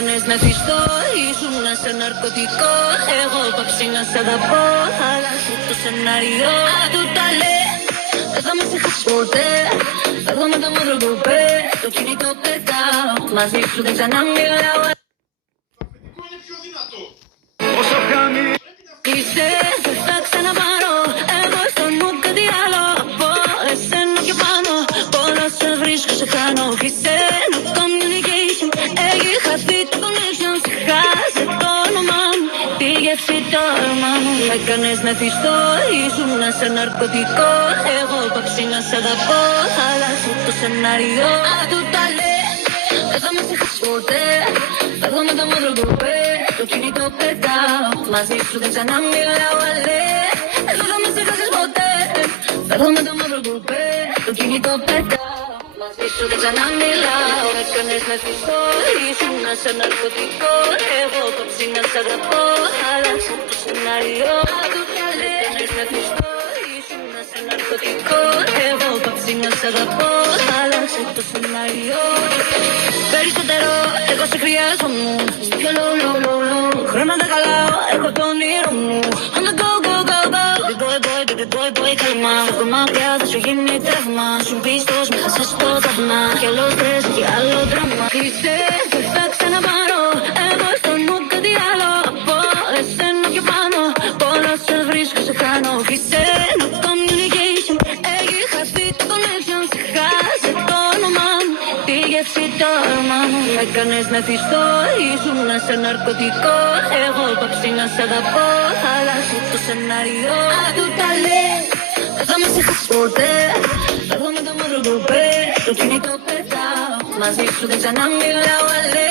έκανες να θυστώ, ήσουν σε ναρκωτικό. Εγώ πάψει να σ' αγαπώ, άλλαξε το σενάριο. Του τα λες, δεν θα με ξεχάσεις ποτέ. Φεύγω με το μαύρο κουπέ, το κινητό πετάω. Μαζί σου δεν ξαναμιλάω. Όσο κάνει Είσαι, δεν θα ξαναπάρω. Εγώ στο μου κάτι άλλο. Από εσένα και πάνω. Όλα σε βρίσκω, σε χάνω. Είσαι, no communication. Έχει χαθεί το connection. Σε χάσε το όνομά μου. Τη γεύση το όνομά μου. Με έκανες να θυστώ. Ήσουν σε ναρκωτικό. Εγώ πάψει να σ' αγαπώ. Άλλαξε το σενάριο. Του τα λες, δεν θα με ξεχάσεις ποτέ. Φεύγω με το μαύρο κουπέ, το κινητό πετάω. Μαζί σου δεν ξαναμιλάω, αλέ. Δεν θα με ξεχάσεις ποτέ. Φεύγω με το μαύρο κουπέ, το κινητό πετάω. Μαζί σου δεν ξαναμιλάω. Με έκανες να θυστώ, ήσουν σε ναρκωτικό. Εγώ πάψει να σ' αγαπώ, άλλαξε το σενάριο. Με έκανες να θυστώ, ήσουν σε ναρκωτικό. Εγώ πάψει να σ' αγαπώ, άλλαξε το σενάριο. Περισσότερο, εγώ σε χρειάζομαι. Στην πιο low. Χρήματα καλά, έχω το όνειρο μου. On the go. Boy, καλμά. Φεύγω μακριά, θα σου γίνει τραύμα. Σου πίστος, με χάσες το θαύμα. Κι άλλο στρες, κι άλλο δράμα. Είσαι, δεν θα ξαναπάρω. Εγώ στο μου κάτι άλλο. Από εσένα και πάνω. Πολλά σε βρίσκω, σε χάνω. Είσαι, no communication. Έχει χαθεί το connection. Σε χάσε το όνομά μου. Τη γεύση το όνομά μου. Με έκανες να θυστώ. Ήσουν σε ναρκωτικό. Εγώ πάψει να σ' αγαπώ. Άλλαξε το σενάριο. Του τα λες, δεν θα με ξεχάσεις ποτέ. Φεύγω με το μαύρο κουπέ, το κινητό πετάω. Μαζί σου δεν ξαναμιλάω, αλέ.